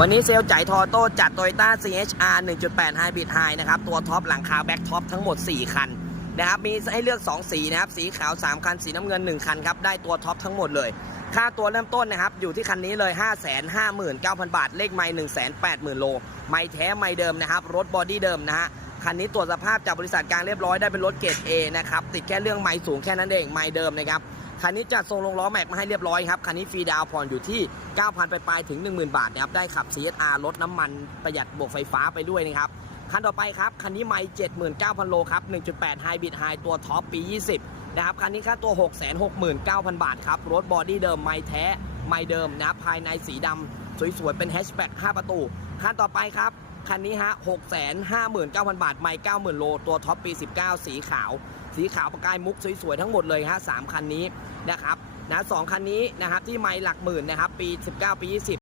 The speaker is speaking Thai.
วันนี้เซลล์จ่ายทอโต้จัด Toyota CHR 1.8 Hybrid High นะครับ ตัวท็อปหลังคาแบ็กท็อปทั้งหมด 4 คันนะครับ มีให้เลือก 2 สีนะครับ สีขาว 3 คัน สีน้ำเงิน 1 คันครับ ได้ตัวท็อปทั้งหมดเลย ค่าตัวเริ่มต้นนะครับ อยู่ที่คันนี้เลย 559,000 บาท เลขไม่180,000 โล ไม่แท้ไม่เดิมนะครับ รถบอดี้เดิมนะฮะ คันนี้ตรวจสภาพจากบริษัทกลางเรียบร้อย ได้เป็นรถเกรด A นะครับ ติดแค่เรื่องไม้สูงแค่นั้นเอง ไม้เดิมนะครับ คันนี้จัดทรงลงล้อแม็กมาให้เรียบร้อยครับ คันนี้ฟรีดาวน์ผ่อนอยู่ที่ 9,000 ไปปลายถึง 10,000 บาทนะครับ ได้ขับ CSR ลดน้ำมันประหยัดบวกไฟฟ้าไปด้วยนะครับ คันต่อไปครับ คันนี้ไม่79,000 โลครับ 1.8 Hybrid High ตัวท็อปปี 20 นะครับ คันนี้ค่าตัว 669,000 บาทครับ รถบอดี้เดิมไม่แท้ไม่เดิมนะ ภายในสีดำสวยๆ เป็นแฮชแบ็ก5ประตู คันต่อไปครับ คันนี้ฮะ659,000บาทไม่90,000โล ตัวท็อปปี19สีขาว สีขาวประกายมุกสวยๆ ทั้งหมดเลยฮะสามคันนี้นะครับนะสองคันนี้นะครับที่ไม่หลักหมื่นนะครับปี19ปี20